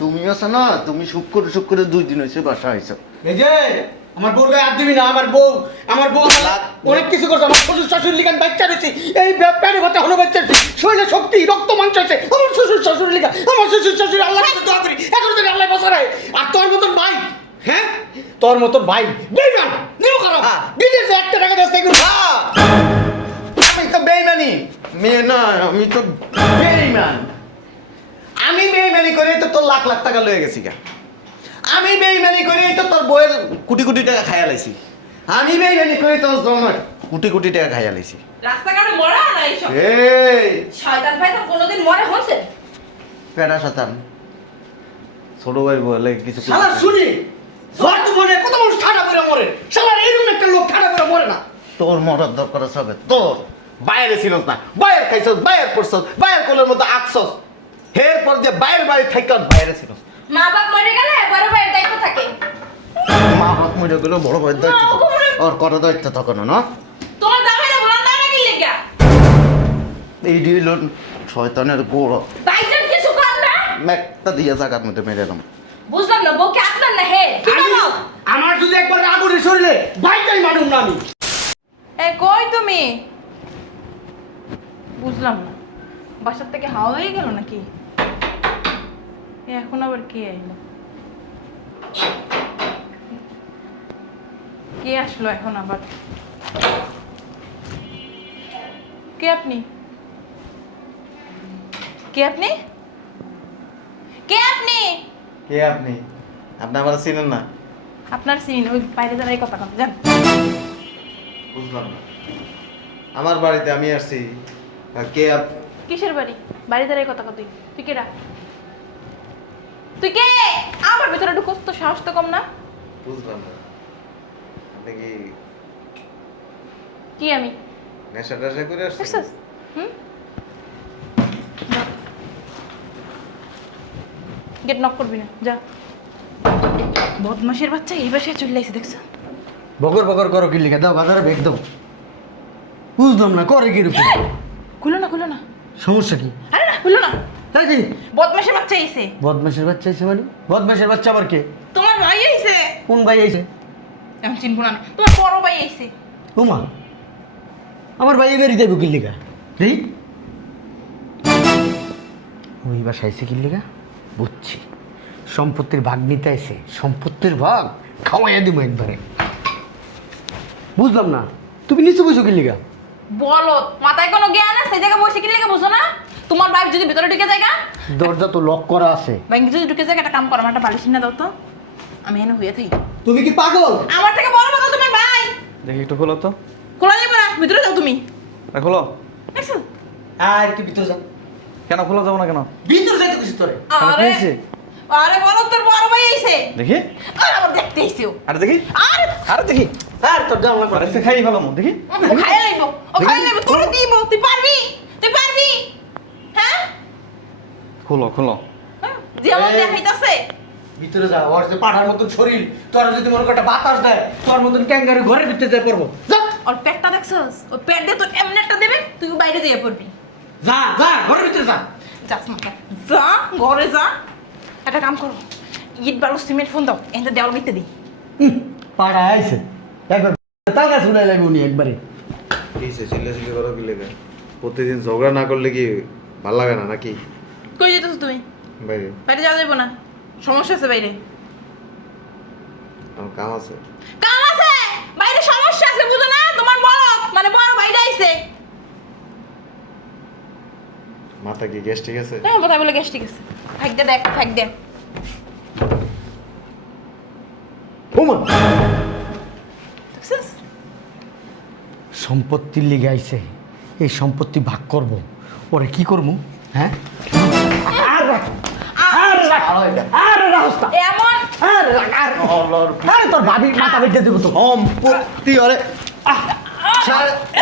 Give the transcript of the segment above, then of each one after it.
তুমি আছো না, তুমি শুক্র 2 দিন হয়েছে বাসা আইছো। এই যে আমার বউর গায়ে হাত দিবি না। আমার বউ অনেক কিছু করছে। আমার শ্বশুর শাশুড়ি লিগান বাচ্চা রয়েছে, এই প্যাডে ভাতে হলো বাচ্চা শরীরে শক্তি রক্ত মাংস আছে। আমার শ্বশুর শাশুড়ি লিগা, আমার শ্বশুর শাশুড়ি আল্লাহ দোয়া করি এখন যদি আল্লাহ বসারায়। আর তোর মতন ভাই, হ্যাঁ তোর মতন ভাই বেইমান নিও খারাপ বিদেশে 1 টাকা দেশ থেকে। আমি তো বেইমানি মেয়ে না, আমি তো বেইমান। আমি বেইমানি করে তো তোর লাখ লাখ টাকা লয়ে গেছি গা। আমি বেইমানি করে তো তোর বইয়ের কোটি টাকা খাইয়া লাইছি। আমি বেইমানি করে তোর জমার কোটি টাকা খাইয়া লাইছি। রাস্তাঘাটে মরা না এইসব এই শয়তান ভাই তো কোনোদিন মরে হচ্ছে? পেড়া শতান ছোট ভাই বলে কিছু শালা শুনি জ্বর তো মরে কত মানুষ ঠাডা করে মরে। শালার এরকম একটা লোক ঠাডা করে মরে না। তোর মরার দরকার হবে তোর। বাইরে ছিলস না, বাইরে খাইছস, বাইরে পড়ছস, বাইরে কোলের মতো আঁকছস। এরপর যে বাইরে বাড়ি থাইকান বাইরে ছিলস। মা বাপ মরে গেলে বড় ভাইয়ের দায়িত্ব থাকে। মা হাত মরে গেল বড় ভাইয়ের দায়িত্ব থাকে। আর কত দায়িত্ব থাকে না না? তোমার জামাইরা বলার দামে কি লেগা? এই দিল শয়তানের গোড় ভাইজান কিছু কর না। একটা দিয়ে জায়গার মধ্যে মেরে এলাম। বুঝলাম না বউকে আপনার না হে কি বলো? আমার যদি একবার রাগ উঠে শরীরে ভাইটাই মানুম না আমি। এ কই তুমি? বুঝলাম না বাসার থেকে হাওয়া হয়ে গেল নাকি? এখন আবার কে এলো? কে আসলো এখন আবার? কে আপনি? কে আপনি? কে আপনি? কে আপনি? আপনি আমার চিনেন না? আপনার সিন ওই বাইরে দাঁড়াই কথা কথা জান। বুঝলাম না। আমার বাড়িতে আমি আসছি। আর কে কিসের বাড়ি? বাড়ি দাঁড়াই কথা কথা তুই কেডা? তুই কে? আমার ভিতরে ঢুকোস তো সাহস তো কম না? বুঝলাম না। আপনি কি কি আমি? নেশা টেশা করে আসছেন? দেখছস? গেট নক করবি না যা। বদমাশের বাচ্চা এই বাসায় চলে আইছে দেখছ? বগর করো কি লিখে দাও বাজারে বেগ দাও। বুঝলাম না করে কি রূপে। খুলো না সমস্যা কি? আরে না খুলো না। তাই কি বদমাশের বাচ্চা আইছে। বদমাশের বাচ্চা আইছে মানে? বদমাশের বাচ্চা আবার কে? তোমার ভাই আইছে। কোন ভাই আইছে? এখন চিনবো না। তোমার বড় ভাই আইছে। ওমা আমার ভাই বেরিয়ে যাইব কি লিখা রে? ওই বাসায় আইছে কি লিখা বুঝছি। সম্পত্তির ভাগ নিতে আইছে। সম্পত্তির ভাগ খাওয়াইয়া দিব একবারে। বুঝলাম না তুমি নিচে বসো কি লিখা? বলো মাথায় কোনো জ্ঞান আছে? জায়গা বসে কি লেগে বুঝো না? তোমার ভাই যদি ভিতরে ঢুকে যায় দরজা তো লক করা আছে। ব্যাংকে যদি ঢুকে যায় একটা কাম করো, আমার একটা বালিশ না দাও তো, আমি এনে হয়ে থাকি। তুমি কি পাগল? আমার থেকে বড় কথা তোমার ভাই। দেখি একটু খোলো তো। খোলা যাবে না, ভিতরে যাও তুমি। খোলো। দেখছো? আর কি ভিতরে যা। কেন খোলা যাবো না কেন? ভিতরে যাইতে কিছু তোরে। আরে হয়েছে? আরে বলো তোর বড় ভাই আইছে। দেখি। আর আমার দেখতে আইছে ও। আরে দেখি। আরে আরে দেখি। আর তোর দাম লাগবে। আরে সে খাই ভালো দেখি। খাইয়া লাইবো। ও খাইয়া লাইবো, তোর দিব। তুই পারবি? তুই পারবি? হ্যাঁ? খোলো। যেমন দেখাইতাছে। ভিতরে যা। ওর যে পাঠার মতন শরীর, তোর যদি মনে একটা বাতাস দেয় তোর মতন ক্যাঙ্গারু ঘরের ভিতরে যায় পড়বো। যা ওর পেটটা দেখছস? ওই পেট দিয়ে তোর এমন একটা দেবে তুই বাইরে যেয়ে পড়বি। যা ঘরের ভিতরে যা। যাস না কেন? যা ঘরে যা। একটা কাম করো, ইট বালু সিমেন্ট ফোন দাও, এখানে দেওয়াল মিটতে দিই। পাড়া আইছে একবার টাকা শুনে লাগবে উনি একবারে। চিল্লাচিল্লি করো কি লেগে? প্রতিদিন ঝগড়া না করলে কি ভালো লাগে না নাকি? কই যেতেছ তুমি? বাইরে বাইরে যাওয়া যাবো না, সমস্যা আছে বাইরে। আমার কাম আছে। কাম আছে বাইরে, সমস্যা আছে বুঝো না? তোমার বড় মানে বড় ভাইটা আইছে। মাথা কি গ্যাস ঠিক আছে? হ্যাঁ কথা বলে গ্যাস ঠিক আছে। ফাইক দে দেখ, ফাইক দে। ওমা দেখছিস? সম্পত্তির লিগে আইছে। এই সম্পত্তি ভাগ করব। ওরে কি করবো? হ্যাঁ এমন তোর ভাবি মাথা বেঁধে দেবো তো। সম্পত্তি আরে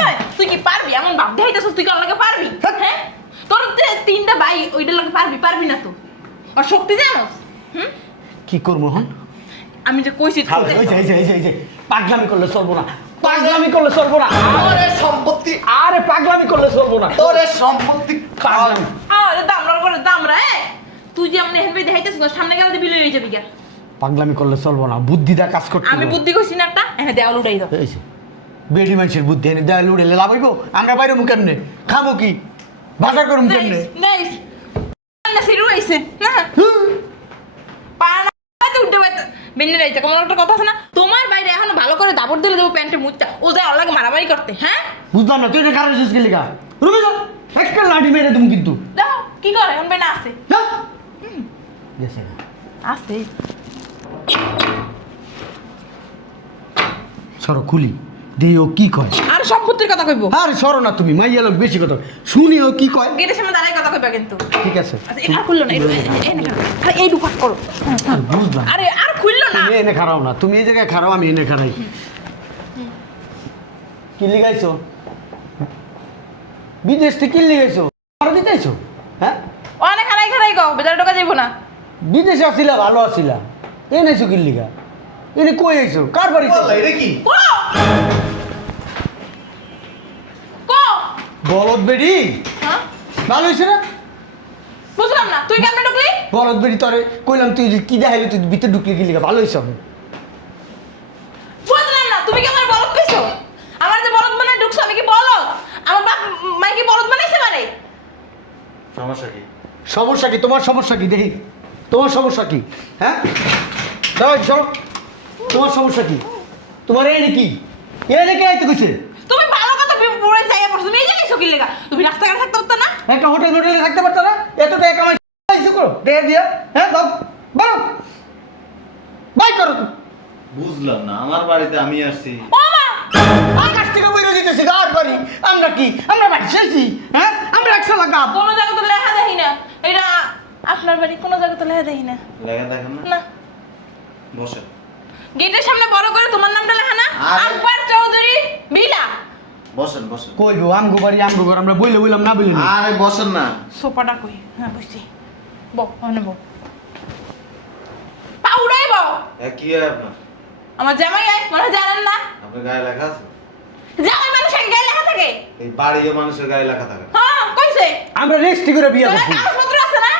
এই, তুই কি পারবি? এমন ভাব দেখাইতেছিস তুই কি আমার লাগে পারবি? হ্যাঁ তোর যে 3টা ভাই ওইটার লাগে পারবি না তো? আর শক্তি জানোস? কি করবো হন? আমি যে কইছি পাগলামি করলে চলবো না। পাগলামি করলে চলবো না। আরে সম্পত্তি, আরে পাগলামি করলে চলবো না। তোরে সম্পত্তি পাগলামি। আরে দামরার পরে দামরা তুই যে আমরা হেলবে দেখাইতেছ না সামনে গেলে বিলে হয়ে যাবি গা পাগলামি করলে চলবো না, বুদ্ধিটা কাজ করতে আমি হবে। বুদ্ধি কইছি না একটা এনে দেওয়াল উঠাই দাও এই যে, বেডি মানুষের বুদ্ধি এনে দেয়ালে উড়েলে লাভ হইব? আমরা বাইরে মুখ কেমনে খাবো কি, বাজার করুম কেমনে? নাইস না সিরু আইছে না পানা তো উঠে বাইতে বেনে রাইতে কোন একটা কথা আছে না তোমার বাইরে এখনো ভালো করে দাবড় দিলে দেবো প্যান্টের মুচটা ও যায় ওর লাগে মারামারি করতে হ্যাঁ বুঝলাম না, তুই এটা কারণ শেষ গেলি গা। রুমে যাও, একটা লাঠি মেরে তুমি কিন্তু। দেখো কি করে এখন বেনা আছে যাও। গেছে না। আছে সরো খুলি, দেই ও কি কয়। আর সম্পত্তির কথা কইবো আরে সরো না তুমি, মাইয়া লোক বেশি কথা শুনি ও কি কয়। গেটের সামনে দাঁড়ায় কথা কইবা কিন্তু ঠিক আছে, আচ্ছা এটা খুললো না আরে এই দুপাট করো বুঝলাম। আরে আর খুললো না তুমি এনে খারাও না, তুমি এই জায়গায় খারাও, আমি এনে খারাই। কি লিগাইছো? বিদেশ থেকে কি লিগাইছো? ভাড়া দিতেছো? হ্যাঁ, অনেক খারাই খারাই কও বেজার টাকা যাইবো না বিদেশে আসিলা, ভালো আসিলা, এনেছো কি লিগা? এনে কই আইছো? কার বাড়ি? বললা এটা কি? কো কো বলদ বেড়ি। হ্যাঁ ভালো হইছে না? বুঝলাম না তুই কেমনে ঢুকলি বলদ বেড়ি তোরে কইলাম, তুই যে কি দেখাইলি, তুই ভিতরে ঢুকলি কি লিগা? ভালো হইছে হবে। বুঝলাম না তুমি কি আমার বলদ কইছো আমার যে বলদ মানে ঢুকছো আমি কি বলদ আমার বাপ মাই কি বলদ বানাইছে মানে সমস্যা কি? সমস্যা কি? তোমার সমস্যা কি দেখি? তোমার সমস্যা কি? হ্যাঁ, দাও সরো। তোমার সমস্যা কি? তোমার এই নাকি এই নাকি আইতে কইছে? তুমি ভালো কথা পড়ে যাইয়া পড়ছো তুমি এই জায়গায় শকিল লেগা তুমি রাস্তাঘাটে থাকতে পারতো না একটা হোটেল মোটেলে থাকতে পারতো না? এত টাকা কামাই পাইছো করো, দেয়া দিয়া। হ্যাঁ, দাও বলো, বাই করো। বুঝলাম না, আমার বাড়িতে আমি আসছি। ও মা আর কাছ থেকে বইরে দিতেছি আর বাড়ি। আমরা কি, আমরা বাড়ি শেষই? হ্যাঁ, আমরা একশো লাখ গাব। কোনো জায়গা তো লেখা দেখি না এটা আপনার বাড়ি কোনো জায়গা তো লেখা দেখি না লেখা দেখেন না? না বসেন। গেটের সামনে বড় করে তোমার নামটা লেখা না আরে- আকবর চৌধুরী বিলা বসেন বসেন। কই গো, আমগো বাড়ি আমগো ঘর, আমরা বইলে বইলাম না বইলে না। আরে বসেন না। সোপাটা কই হ্যাঁ বুঝছি বউ মানে বউ পাউডাই বউ কি হয় আপনার? আমার জামাই আয় মনে হয় জানেন না আপনার গায়ে লেখা আছে? জামাই মানুষের গায়ে লেখা থাকে এই বাড়িও মানুষের গায়ে লেখা থাকে। হ্যাঁ কইছে আমরা রেজিস্ট্রি করে বিয়ে তোমার করছি। কাগজপত্র আছে না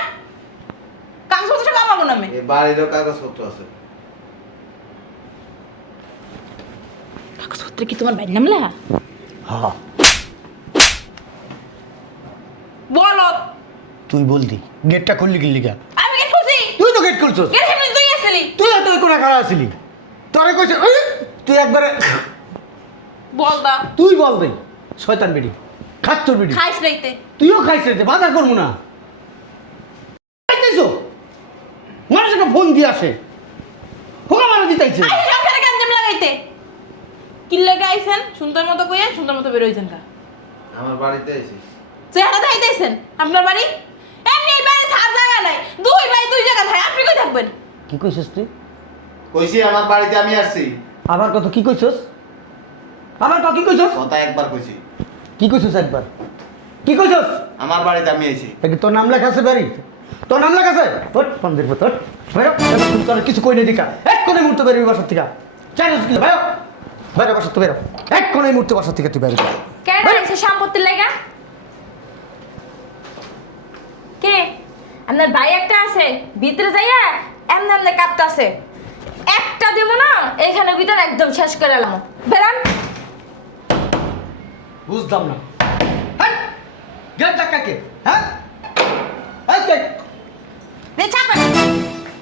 কাগজপত্র সব আমার নামে এই বাড়িরও কাগজপত্র আছে। কাগজপত্রে কি তোমার ভাইয়ের নাম লেখা হ্যাঁ, বলো তুই বলতি গেটটা খুললি কি লিগা? আমি কি খুশি তুই তো গেট খুলছস। গেটের সামনে তুই আসলি তুই কোনা খারাপ আছিলি, তোরে কইছে ওই, তুই একবারে বল দা তুই বল দে, শয়তান বেডি, খাচ্চর বেডি। খাইস রাইতে তুইও খাইছে রে, বাজার করবো না। খাইতেছো মানুষকে ফোন দিয়ে আসে, হোকা মারা দিতেছে। আই সংসারে গঞ্জাম লাগাইতে কি লাগা আইছেন সুন্দর মতো কইয়া সুন্দর মতো বের হইছেন কা আমার বাড়িতে এসেছি। চেহারা দেখাইতেছেন আপনার বাড়ি এমনি এই বাড়ি থার জায়গা নাই দুই ভাই দুই জায়গা থাকে আপনি কই থাকবেন কি কইছস তুই? কইছি আমার বাড়িতে আমি আসছি। আবার কত কি কইছস? আবার কত কি কইছস? কথা একবার কইছি। কি কইছস একবার? কি কইছস? আমার বাড়িতে আমি আইছি। দেখি তোর নাম লেখা আছে বাড়ি? তোর নাম লেখা আছে? ওঠ পন্দের পর ওঠ বাইরে, তোর কিছু কই নাই দিকা এক কোণে মুহূর্তে বেরোবি বাসার থেকে। চাইছিস কি বাইরে, বাইরে বাসার তো বেরো, এক কোণে মুহূর্তে বাসার থেকে তুই বাইরে। কেন হয়েছে সম্পত্তির লাগা? কে আপনার ভাই একটা আছে ভিতরে যাইয়া এমন এমন কাঁপতাছে, একটা দেব না এইখানে ভিতরে একদম শেষ করে এলাম। বেরান। বুঝলাম না, হ্যাঁ গেট ডাকাকে, হ্যাঁ এই কে? রে চাপা।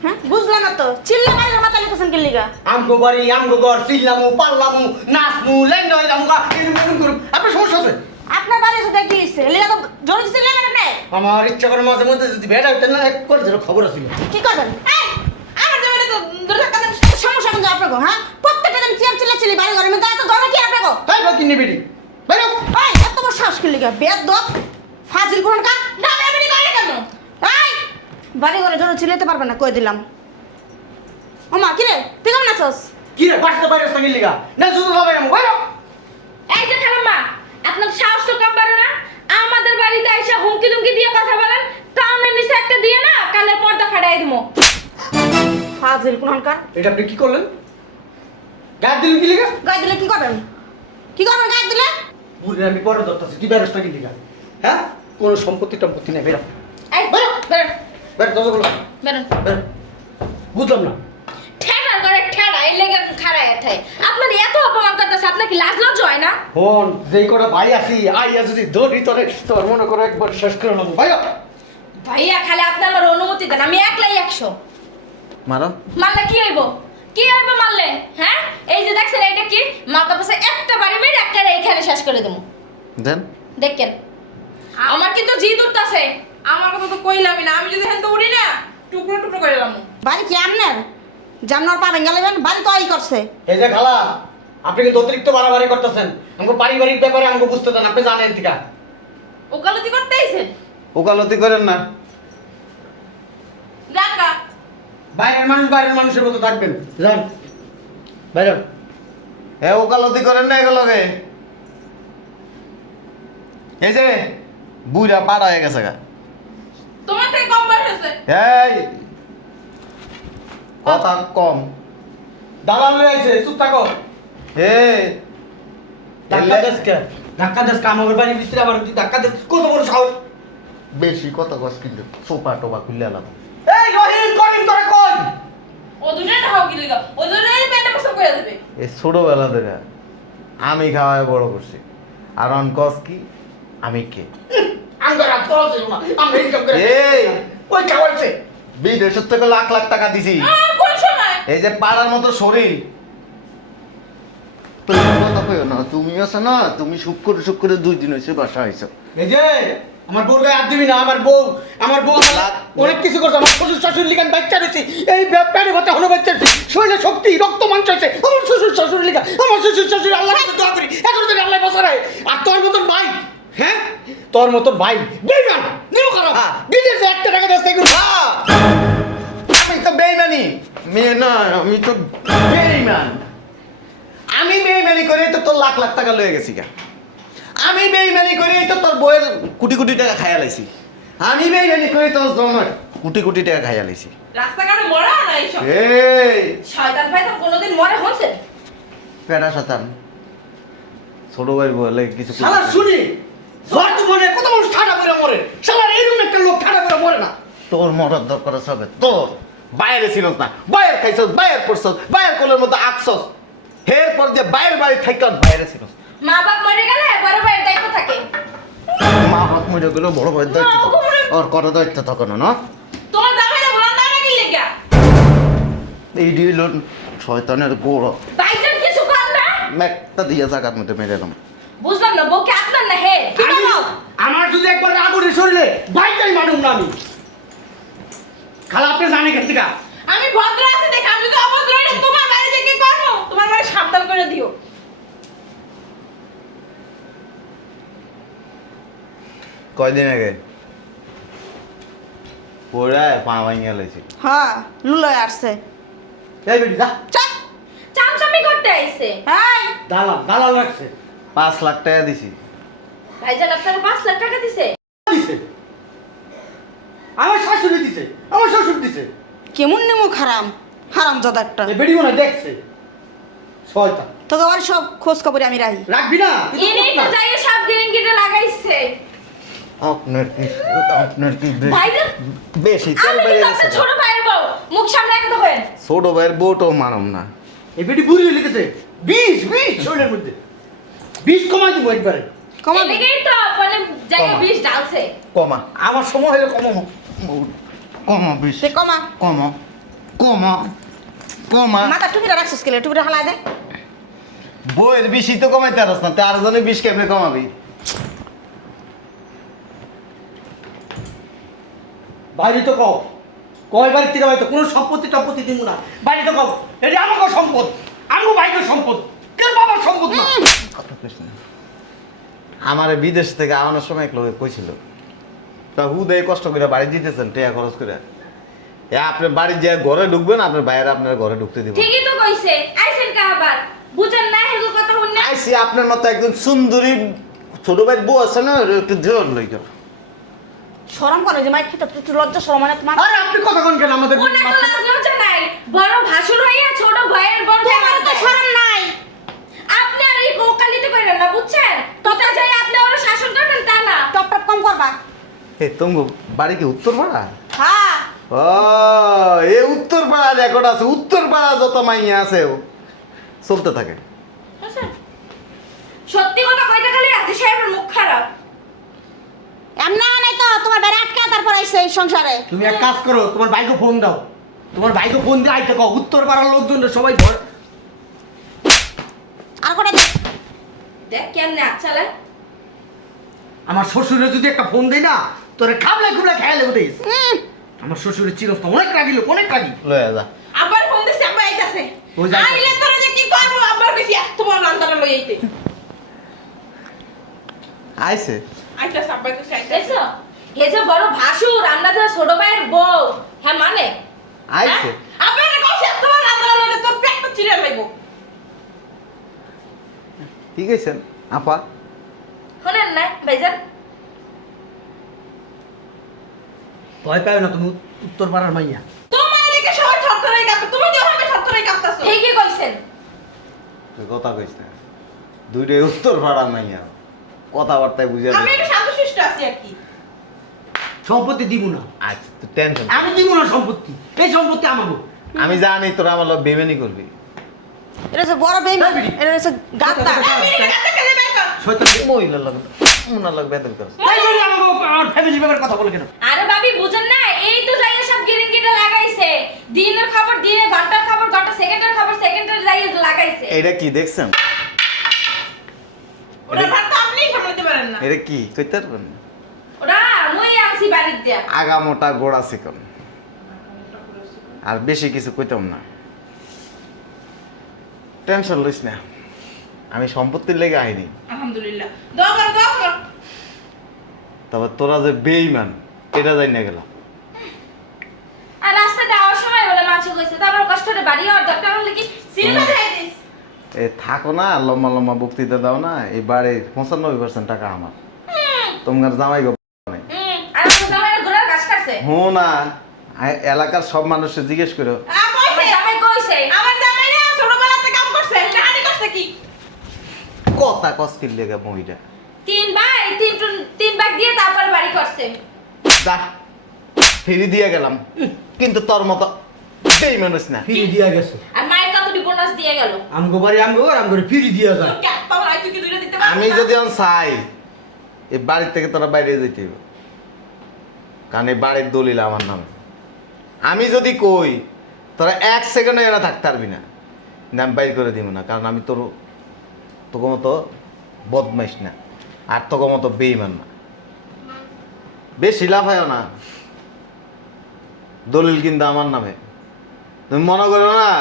হ্যাঁ বুঝলাম না তো চিল্লা মারি মাথা লিখছেন কি লিগা? আমগো বাড়ি আমগো ঘর, চিল্লামু পাল্লামু নাচমু লেন্ড হয়ে যাবো, এরকম করুম। আপনার সমস্যা আছে? আপনার বাড়ি সাথে কি হইছে? লিগা তো জোরে চিল্লা না আপনি। আমার ইচ্ছা করে মাঝে মধ্যে যদি ভেড়া হইতেন না, এক করে যেন খবর আছিল। কি করবেন? এই আমার জামাইটা তো দূরে থাকা সমস্যা কিন্তু আপনার গো, হ্যাঁ প্রত্যেকটা দিন চিল্লা চিল্লি বাড়ি ঘরের মধ্যে এত ধরে কি আপনার গো? তাই বা কিনে বেরি বাইরে। এই এত বড় শ্বাস কি লিগা? বেয়াদব ফাজিল কোন কা? না আমি করে কেন এই বাড়ি ঘরে জোরে চিল্লাতে পারবে না কই দিলাম। ওমা কি রে তুই কেমন আছস? কি রে বাসা বাইরে থাকি লিগা না জুতো লাগাই আমু বাইরে। এই যে খালাম্মা আপনার সাহস তো কম পারে না, আমাদের বাড়িতে আইসা হুমকি দুমকি দিয়ে কথা বলেন, কানের নিচে একটা দিয়ে না কানের পর্দা ফাটাই দিমু। ফাজিল কোনকার। এটা আপনি কি করলেন? গায়ে দিলেন কি লিগা? গায়ে দিলে কি করবেন? কি করবেন গায়ে দিলে? বুঝলে আমি পরে ধরতেছি, তুই বাইরে থাকি লিগা। হ্যাঁ, কোনো সম্পত্তি টম্পত্তি নেই, বেরো এই বেরো বেরো বের দরজা খোলো বেরোন বের বুঝলাম না ঠেডা করে ঠেডা এই লেগে খাড়ায় থাকে আপনার এত অপমান করতেছে আপনার কি লাজ লজ্জা হয় না ফোন যেই কটা ভাই আছি আইয়া যদি ধরি তোরে তোর মনে করে একবার শেষ করে নেবো ভাইয়া ভাইয়া খালি আপনি আমার অনুমতি দেন আমি একলাই 100 মারো মারলে কি হইব কি হইব মারলে হ্যাঁ এই যে দেখছেন এটা কি মাথা পাশে একটা বাড়ি মেরে একটা এইখানে শেষ করে দেবো দেন দেখেন আমার কিন্তু জি উঠতাছে আমার কথা তো কইলামই না, আমি যদি হেন তো উড়ি না টুকরো টুকরো করে এলাম। বাড়ি কি আপনার জামনার পা ভেঙে লেবেন বাড়ি তো আই করছে এই যে খালা আপনি কিন্তু অতিরিক্ত বাড়াবাড়ি করতেছেন আমাকে পারিবারিক ব্যাপারে আমাকে বুঝতে দেন আপনি জানেন ঠিক আছে ওকালতি করতে আইছেন ওকালতি করেন না। ডাকা বাইরের মানুষের মতো থাকবেন যান বাইরে হ্যাঁ ওকালতি করেন না এগুলোকে। এই যে বুইরা পাড়া হয়ে গেছে গা। তোমার থেকে কম বয়স হয়েছে। এই কথা কম। দালাল লয়ে আইছে চুপ থাকো এই ধাক্কা দেশ কাম হবে বাড়ি ভিতরে আবার তুই ধাক্কা দেশ কত বড় সাহস বেশি কথা কস কিন্তু সোপা টোপা খুললে এলাম। এই রহিম করিম তোরে কই ও দুনিয়াটা হাও কি লিগা ও দুনিয়ায় পেটে প্রসব করে দেবে। এই ছোটবেলা থেকে আমি খাওয়ায় বড় করছি। আর অন কস কি আমি কে? আঙ্গারা তোর ছিল না আমি ইনকাম করে এই ওই খাওয়াইছে বিদেশের থেকে লাখ লাখ টাকা দিছি। কোন সময় এই যে পাড়ার মতো শরীর তুমি কথা কইও না। তুমি আছো না, তুমি শুক্র 2 দিন হয়েছে বাসা হয়েছো। এই যে আমার বউর গায়ে হাত দিবি না আমার বউ অনেক কিছু করছে আমার শ্বশুর শাশুড়ি লিগান বাচ্চা রয়েছে এই পেটে ভাতে হলো বাচ্চা শরীরে শক্তি রক্ত মাংস আছে আমার শ্বশুর শাশুড়ি লিগা আমার শ্বশুর শাশুড়ি আল্লাহ কাছে দোয়া করি এখন যদি আল্লাহ বসারায় আর তোর মতন ভাই হ্যাঁ তোর মতন ভাই বেইমান নিও খারাপ বিদেশে 1 টাকা দেশ থেকে আমি তো বেইমানি মেয়ে না, আমি তো বেইমান। আমি বেইমানি করে তো তোর লাখ লাখ টাকা লয়ে গেছি গা। আমি বেইমানি করে তো তোর বইয়ের কোটি কোটি টাকা খাইয়া লাইছি। আমি বেইমানি করে তোর জমার কোটি টাকা খাইয়া লাইছি। রাস্তাঘাটে মরা না এইসব এই শয়তান ভাই তো কোনোদিন মরে হচ্ছে পেটা শতান ছোট ভাই বলে কিছু শালা শুনি জয় তো মনে কত মানুষ ঠাডা করে মরে শালার এরকম একটা লোক ঠাডা করে মরে না তোর মরার দরকার আছে তোর। বাইরে ছিলস না, বাইরে খাইছস, বাইরে পড়ছস, বাইরে কোলের মতো আঁকছস। এরপর যে বাইরে বাড়ি থাকতাম বাইরে ছিলস। মা বাপ মরে গেলে বড় ভাইয়ের দায়িত্ব থাকে মা হাত মরে গেল বড় ভাইয়ের দায়িত্ব থাকে। ওর কত দায়িত্ব থাকে না না? তোমার জামাইরা বলার না কি লিগা এই দিল শয়তানের গোড় ভাইজান কিছু কর না একটা দিয়ে জায়গার মধ্যে মেরে এলাম। বুঝলাম না বউকে আপনার না হে কি বাবা আমার যদি একবার আগুনে শরীরে বাইটাই মানুম না আমি খালা আপনি জানে কেন থেকে আমি ভদ্র আছি দেখে আমি তো অভদ্র হইলে তোমার বাড়িতে কি করবো? তোমার বাড়ি সাবধান করে দিও। কয়দিন আগে পড়ে পা ভাঙিয়া লাইছি। হ্যাঁ লুলয় আসছে এই বেটি যা চল চামচামি করতে আইছে হ্যাঁ দালাল রাখছে 5 লাখ টাকা দিছি। ভাইজান আপনাকে 5 লাখ টাকা দিছে দিছে আমার শাশুড়ি দিছে আমার শ্বশুর দিছে কেমন নেমু হারাম হারাম জাদা একটা এই বেটি মনে দেখছে শয়তান তোকে আবার সব খোঁজ খবর আমি রাখি রাখবি না তুই তো ইনি করত তো না। যাইয়ে সব গিরিঙ্গিটা লাগাইছে আপনার কি ভাইজান বেশি তেল আমি বেরিয়ে কিন্তু গেছে। আপনার ছোট ভাইয়ের বউ মুখ সামনে কথা কইেন ছোট ভাইয়ের বউটাও মানব না। এই বেটি বুড়ি হয়ে লিখেছে 20 শরীরের মধ্যে 20 কমাই দিব একবারে কমাবি এদিকেই তো মানে জায়গা কমা। 20 ডালছে কমা আমার সময় হলে কমাবো কমা বেশি সে কমা কমা কমা কমা মাথা টুপিটা রাখছিস কেলে টুপিটা হালাই দে বইয়ের বেশি তো কমাইতে পারস না, 4 জনে 20 কেমনে কমাবি? বাইরে তো কও কয় বাড়ির থেকে হয়তো কোনো সম্পত্তি টম্পত্তি দিব না বাইরে তো কও এটা আমাকে সম্পদ আমগো ভাইকে সম্পদ কেন বাবার সম্পদ না কথা কইস না। আমারে বিদেশ থেকে আনার সময় এক লোকে কইছিল তা হুদাই কষ্ট করে বাড়ি দিতেছেন টাকা খরচ করে। আপনি বাড়ি যে ঘরে ঢুকবেন আপনার বাইরে আপনার ঘরে ঢুকতে দিব। ঠিকই তো কইছে আইছেন কাহাবার বুঝেন না হেদু কথা শুননে আইসি আপনার মতো একজন সুন্দরী ছোট ভাইয়ের বউ আছে না, ওর একটু জোর লইয়া। শরম করে যে মাইক খেতে একটু লজ্জা শরম মানে তোমার আরে আপনি কথা কোন কেন আমাদের ওনার তো লাজ লজ্জা নাই বড় ভাসুর হইয়া ছোট ভাইয়ের বোন তোমার তো শরম নাই আপনি আর এই কোকালিতে কইরেন না বুঝছেন তোতা যাই আপনি ওর শাসন করবেন তা না টপ টপ কম করবা এ তুমি বাড়ি কি উত্তর পাড়া? হ্যাঁ ও এ উত্তর পাড়া রেকর্ড আছে, উত্তর পাড়া যত মাইয়া আছে ও চলতে থাকে। বুঝছেন? সত্যি কথা কইতে খালি আজি সাহেবের মুখ খারাপ। এমনা নাই তো তোমার বাইরে আটকা তারপর আইছে এই সংসারে। তুমি এক কাজ করো, তোমার ভাইকে ফোন দাও, তোমার ভাইকে ফোন দিয়ে আইতে কও, উত্তর পাড়ার লোকজন সবাই ভয়। আর কোটা দে। দেখ কেমনে আচ্ছালে। আমার শ্বশুরে যদি একটা ফোন দেই না, তোরে খাবলা খুবলা খেয়ে লেগে দিস। হুম, আমার শ্বশুরের চিরস্ত অনেক রাগি লোক, অনেক রাগি। লয়ে যা। আবার ফোন দিছে আব্বা আইতাছে ওই যাই। আইলে তোরা যে কি করবো আব্বার কইছি এত বড় রান্দাটা লই আইতে আইছে আইতাছে আব্বা কইছে আইতাছে দেখছো? হে যে বড় ভাসুর, আমরা যে ছোট ভাইয়ের বউ, হ্যাঁ মানে? আইছে আব্বা রে কইছে এত বড় রান্দাটা লইলে তোর পেটটা চিরে লাইবো ঠিক আছে আপা। শোনেন না ভাইজান? ভয় পাও না তুমি, উত্তর পাড়ার মাইয়া। তোমার দিকে সবাই ছটছটাই কাঁপে তুমি যে হবে ছটছটাই কাঁপতাছো ঠিকই কইছেন। তুই কথা কইস না, দুইটাই উত্তর পাড়া মাইয়া, কথাবার্তায় বুঝে আমি একটু শান্তশিষ্ট আছি আর কি সম্পত্তি দিব না, আচ্ছা তুই টেনশন। আমি দিব না সম্পত্তি, এই সম্পত্তি আমাকে। আমি জানি তোরা আমার লোক বেমেনি করবি। এটা হচ্ছে বড় বেইমান, এটা হচ্ছে গাদ্দার। আমি এটা কাছে কাছে বের কর শয়তান মহিলার লোক মনার লোক বেতন করছে। তাই বলি আমার ফ্যামিলি ব্যাপারে কথা বলে কেন? আরে ভাবি বুঝেন না, এই তো যাইয়া সব গিরিঙ্গিটা লাগাইছে। দিনের খবর দিনে, ঘন্টার খবর ঘন্টা, সেকেন্ডের খবর সেকেন্ডের যাইয়া লাগাইছে। এটা কি দেখছেন? ওটা ভাত তো আপনিই সামলাতে পারেন না এটা কি কইতে পারবেন? ওরা মুই আনছি বাড়ির দিয়া। আগা মোটা গোড়া চিকন, আর বেশি কিছু কইতাম না। টেনশন লইস না, আমি সম্পত্তির লেগে আইনি। আলহামদুলিল্লাহ দোয়া করো দোয়া করো তবে তোরা যে বেঈমান এটা জানি না গেলাম। আর রাস্তাটা যাওয়ার সময় বলে মাছ কইছে, তারপর কষ্ট করে বাড়ি আর দরকার হলে কি সিনেমা দেখাই দিস এ থাকো না, লম্বা লম্বা বক্তৃতা দাও না, এই বাড়ির 95% টাকা আমার, তোমার জামাই গো নাই। আর আমার জামাই ঘোড়ার ঘাস কাটছে। হো না, এলাকার সব মানুষকে জিজ্ঞেস করো। আমার জামাই কইছে আমার জামাই না ছোটবেলাতে কাম করছে হানি করছে কি কথা কষ্টির লেগে মহিলা 3 ভাই 3 ভাগ দিয়ে তারপর বাড়ি করছে। যা ফিরি দিয়ে গেলাম, কিন্তু তোর মতো বেঈমানুস না। ফিরি দিয়া গেছে, আর মায়ের কতটি বোনাস দিয়ে গেল। আমগো বাড়ি আমগো আর আমগো ফিরি দিয়া যায়। কি আপা ভাই তুই কি দুইটা দিতে পারবি আমি যদি এখন চাই এই বাড়ির থেকে তোরা বাইরে যেতে হবে, কারণ এই বাড়ির দলিল আমার নামে। আমি যদি কই তোরা 1 সেকেন্ডে এরা থাকতে পারবি না, নাম বাইর করে দিব না, কারণ আমি তোকে মতো বদমাইশ না, আর তোকে মতো বেঈমান না। বেশি লাফায়ও না, দলিল কিন্তু আমার নামে। তুমি মনে করো না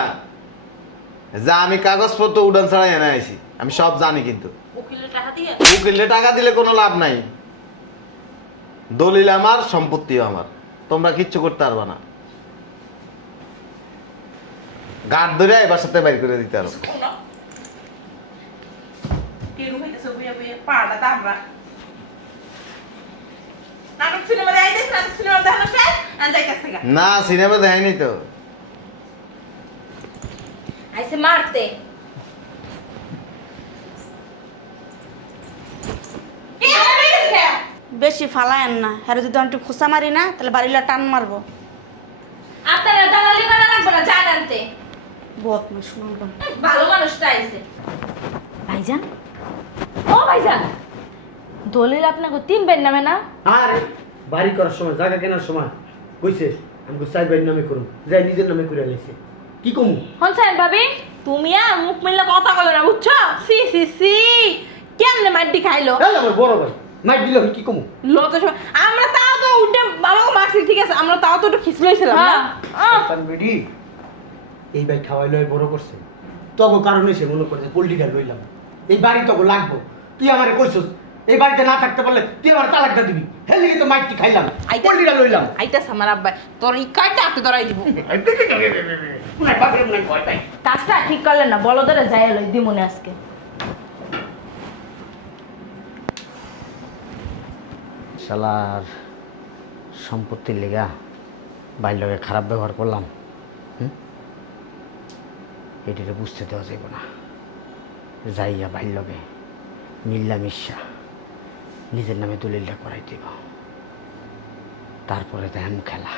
যা আমি কাগজপত্র উড়ান ছাড়াই এনে আইছি, আমি সব জানি। কিন্তু উকিলের টাকা দিয়ে উকিলে টাকা দিলে কোনো লাভ নাই, দলিল আমার, সম্পত্তিও আমার, তোমরা কিচ্ছু করতে পারবা না। গাড় ধরে এবার সাথে বাইর করে দিতে পারো। শোনো কি রুম হইতেছে বুয়া বুয়া পাড়া দামরা নাটক সিনেমা দেখাই দিস নাটক সিনেমা দেখানো শেষ আর যাইতাছে গা না সিনেমা দেয়নি তো। আইছে মারতে। কি হইছে বেশি ফালায়েন না, হ্যাঁ যদি আমি একটু খোঁচা মারি না তাহলে বাড়িলা টান মারবো। আপনারা দালালি করা লাগবে না, জান আনতে। বহুত না শুনলাম। ভালো মানুষটা আইছে। ভাইজান, ও ভাইজান, দলিল আপনাকে 3 ভাইয়ের নামে না? আরে বাড়ি করার সময়, জায়গা কেনার সময় কইছে আমগো 4 ভাইয়ের নামে করুন, যাই নিজের নামে করে আইছে। কি কমু? হনছেন ভাবি? তুমি আর মুখ মিললে কথা বলো না বুঝছো সি সি সি কেমনে মাটি খাইলো এই আমার বড় ভাই মাইট দিল, কি কমু? লত সময় আমরা তাও তো উল্টে বাবাকে মারছি ঠিক আছে আমরা তাও তো একটু খিচলইছিলাম না তার বেডি এই ভাই খাওয়াইলো বড় করছে, তগো কারণে সে মনে করে যে পোল্ট্রিটা লইলাম, এই বাড়ি তগো লাগবো। তুই আমারে কইছস এই বাড়িতে না থাকতে পারলে তুই আমার তালাকটা দিবি, হেলে তো মাইটটি খাইলাম, পোল্ট্রিটা লইলাম। আইতাস আমার আব্বা তোর এই কাইটা আপনি ধরাই দিব কোনায় বাপরে মনে ভয় পাই। কাজটা ঠিক করলেন না, বলদরে যাই লই দিমনে আজকে। শালার সম্পত্তির লেগা বাইর লগে খারাপ ব্যবহার করলাম, এটিকে বুঝতে দেওয়া যাইব না। যাইয়া বাইর লগে মিল্লামিশা নিজের নামে দলিলটা করাই দিব, তারপরে দেখাম খেলা।